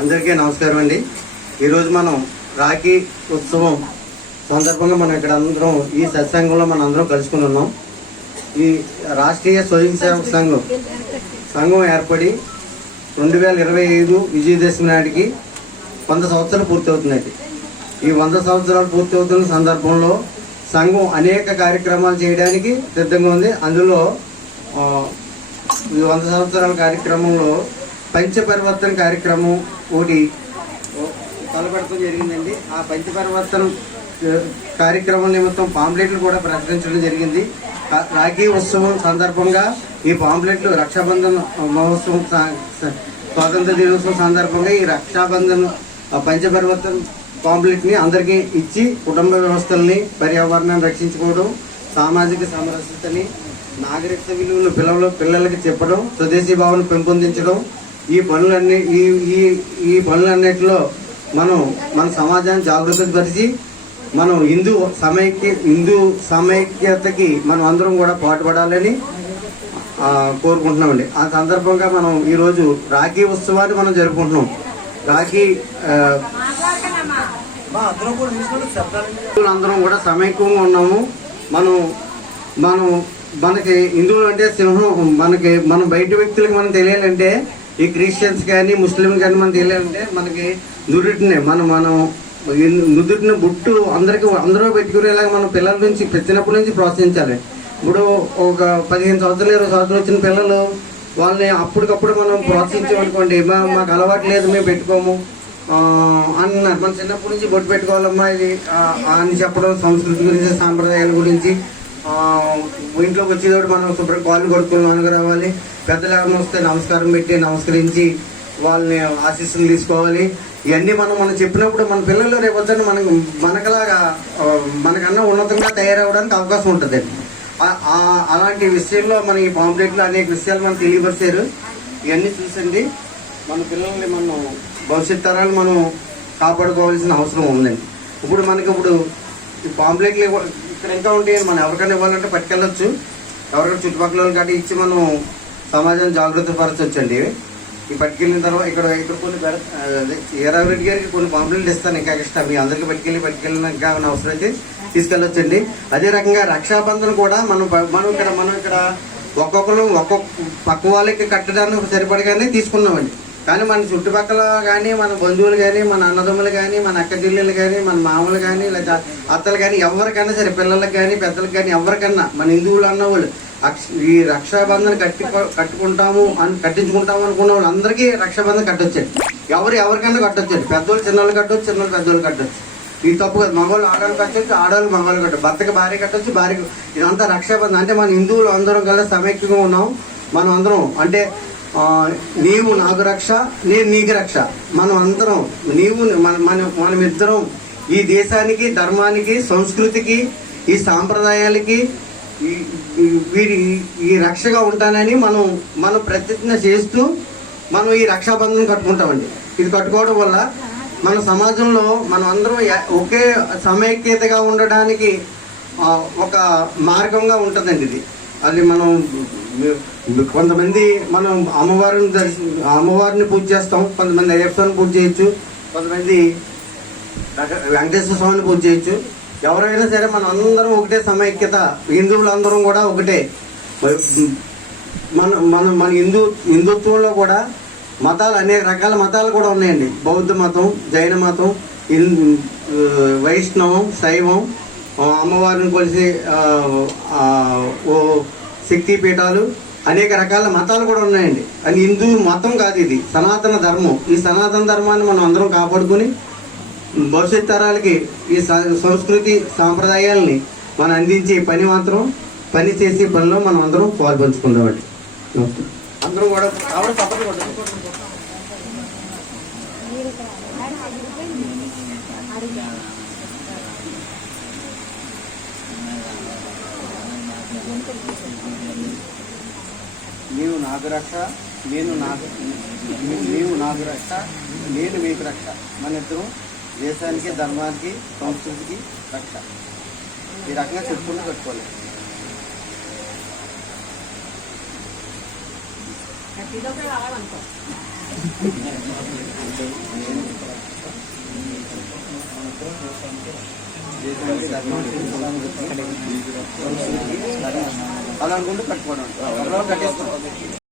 అందరికీ నమస్కారం అండి. ఈరోజు మనం రాఖీ ఉత్సవం సందర్భంగా మనం ఇక్కడ అందరం ఈ సత్సంగంలో మనం అందరం కలుసుకుని ఉన్నాం. ఈ రాష్ట్రీయ స్వయం సేవక సంఘం ఏర్పడి 2025 విజయదశమి నాటికి 100 సంవత్సరాలు పూర్తవుతున్నాయి. ఈ 100 సంవత్సరాలు పూర్తవుతున్న సందర్భంలో సంఘం అనేక కార్యక్రమాలు చేయడానికి సిద్ధంగా ఉంది. అందులో ఈ 100 సంవత్సరాల కార్యక్రమంలో పంచపరివర్తన కార్యక్రమం ఒకటి తలపెట్టడం జరిగిందండి. ఆ పంచపరివర్తనం కార్యక్రమం నిమిత్తం పాంప్లెట్లు కూడా ప్రకటించడం జరిగింది. రాఖీ ఉత్సవం సందర్భంగా ఈ పాంప్లెట్లు రక్షాబంధన్ మహోత్సవం స్వాతంత్ర దినోత్సవం సందర్భంగా ఈ రక్షాబంధన్ పంచపరివర్తన పాంప్లెట్ని అందరికీ ఇచ్చి కుటుంబ వ్యవస్థల్ని, పర్యావరణాన్ని రక్షించుకోవడం, సామాజిక సమరసతని, నాగరికత విలువలు పిల్లలకి చెప్పడం, స్వదేశీ భావన పెంపొందించడం, ఈ పనులన్నిటిలో మనం మన సమాజాన్ని జాగృతపరిచి మనం హిందూ సమైక్యతకి మనం అందరం కూడా పాటుపడాలని కోరుకుంటున్నామండి. ఆ సందర్భంగా మనం ఈరోజు రాఖీ ఉత్సవాన్ని మనం జరుపుకుంటున్నాం. రాఖీ అందరం కూడా సమైక్యంగా ఉన్నాము. మనకి హిందువులు అంటే సింహం. మనం బయట వ్యక్తులకి మనం తెలియాలంటే, ఈ క్రిస్టియన్స్ కానీ ముస్లిం కానీ మనం తెలియాలంటే మనకి నుదుటినే మనం నుదుటిని బుట్టు అందరూ పెట్టుకునేలాగా మనం పిల్లల నుంచి చిన్నప్పటి నుంచి ప్రోత్సహించాలి. ఇప్పుడు ఒక 15 సంవత్సరాలు 20 సంవత్సరాలు వచ్చిన పిల్లలు వాళ్ళని అప్పటికప్పుడు మనం ప్రోత్సహించామనుకోండి, మాకు అలవాటు లేదు, మేము పెట్టుకోము అన్నారు. మన చిన్నప్పటి నుంచి బొట్టు పెట్టుకోవాలమ్మా ఇది అని చెప్పడం, సంస్కృతి గురించి, సాంప్రదాయాల గురించి, ఇంట్లోకి వచ్చేటప్పుడు మనం శుభ్రం కాళ్ళు కొడుకుని మనకు రావాలి, పెద్దలు ఎవరిని వస్తే నమస్కారం పెట్టి నమస్కరించి వాళ్ళని ఆశీస్సులు తీసుకోవాలి. ఇవన్నీ మనం చెప్పినప్పుడు మన పిల్లలు రేపు వచ్చి మనకలాగా మనకన్నా ఉన్నతంగా తయారవడానికి అవకాశం ఉంటుంది. అలాంటి విషయంలో మన ఈ పాంప్లెట్లో అనేక విషయాలు మనం తెలియపరిచారు. ఇవన్నీ చూసండి మన పిల్లల్ని మనం భవిష్యత్ తరాలు మనం కాపాడుకోవాల్సిన అవసరం ఉందండి. ఇప్పుడు ఈ పాంప్లెట్లు ఇక్కడ ఇంకా ఉంటాయి. మనం ఎవరికైనా ఇవ్వాలంటే పట్టుకెళ్ళొచ్చు. ఎవరికైనా చుట్టుపక్కల గట్టి ఇచ్చి మనం సమాజాన్ని జాగృత పరచొచ్చండి. ఈ పట్టుకెళ్ళిన తర్వాత ఇక్కడ కొన్ని ఏరావు రెడ్డి గారికి కొన్ని పాంప్లెట్లు ఇస్తాను ఇంకా ఎక్స్ట్రా. మీ అందరికీ పట్టుకెళ్ళిన అవసరం అయితే తీసుకెళ్ళొచ్చండి. అదే రకంగా రక్షాబంధన్ కూడా మనం ఇక్కడ ఒక్కొక్కరు ఒక్కొక్క పక్క వాళ్ళకి కట్టడానికి సరిపడగానే తీసుకున్నామండి. కానీ మన చుట్టుపక్కల కానీ, మన బంధువులు కానీ, మన అన్నదమ్ములు కానీ, మన అక్క చెల్లెలు కానీ, మన మామూలు కానీ, లేదా అత్తలు కానీ, ఎవరికైనా సరే, పిల్లలకు కానీ పెద్దలకు కానీ ఎవరికన్నా మన హిందువులు అన్నవాళ్ళు ఈ రక్షాబంధన్ కట్టించుకుంటాము అనుకున్న వాళ్ళు అందరికీ రక్షాబంధన్ కట్టొచ్చండి. ఎవరికైనా కట్టొచ్చండి. పెద్దోళ్ళు చిన్నోళ్ళు కట్టవచ్చు, చిన్నోళ్ళు పెద్దోళ్ళు కట్టవచ్చు. ఇది తప్పు కదా. మగవాళ్ళు ఆడవాళ్ళు కట్టవచ్చు, ఆడవాళ్ళు మగవాళ్ళు కట్టవచ్చు. భర్తకి భార్య కట్టవచ్చు, భార్యకు. ఇదంతా రక్షాబంధన్. అంటే మన హిందువులు అందరం కలిసి సమైక్యంగా ఉన్నాం. మనం అందరం అంటే నీవు నాకు రక్ష, నేను నీకు రక్ష. మనం అందరం మనమిద్దరం ఈ దేశానికి, ధర్మానికి, సంస్కృతికి, ఈ సాంప్రదాయాలకి ఈ రక్షగా ఉంటానని మనం ప్రతిజ్ఞ చేస్తూ మనం ఈ రక్షాబంధనం కట్టుకుంటామండి. ఇది కట్టుకోవడం వల్ల మన సమాజంలో మనం అందరం ఒకే సమైక్యతగా ఉండడానికి ఒక మార్గంగా ఉంటుందండి ఇది. అది మనం కొంతమంది మనం అమ్మవారిని పూజ చేస్తాం, కొంతమంది అయ్యప్పని పూజ చేయొచ్చు, కొంతమంది వెంకటేశ్వర స్వామిని పూజ చేయొచ్చు. ఎవరైనా సరే మనం అందరం ఒకటే సమైక్యత. హిందువులందరం కూడా ఒకటే. మన హిందుత్వంలో కూడా మతాలు అనేక రకాల మతాలు కూడా ఉన్నాయండి. బౌద్ధ మతం, జైన మతం, వైష్ణవం, శైవం, అమ్మవారిని కొలిసి శక్తి పీఠాలు, అనేక రకాల మతాలు కూడా ఉన్నాయండి. అని హిందూ మతం కాదు, ఇది సనాతన ధర్మం. ఈ సనాతన ధర్మాన్ని మనం అందరం కాపాడుకుని భవిష్యత్ తరాలకి ఈ సంస్కృతి సాంప్రదాయాలని మనం అందించే పని చేసే పనిలో మనం అందరం పాల్పంచుకుందామండి. అందరం కూడా నీవు నాకు రక్ష, నీవు నాకు రక్ష, నేను మీకు రక్ష. మన ఇద్దరం దేశానికి, ధర్మానికి, సంస్కృతికి రక్ష. ఈ రకంగా చెప్పుకుంటూ పెట్టుకోవాలి. హ్యాపీగా రావాలనుకో. అలా అనుకుంటూ కట్టుకోవడం కట్టేస్తాం.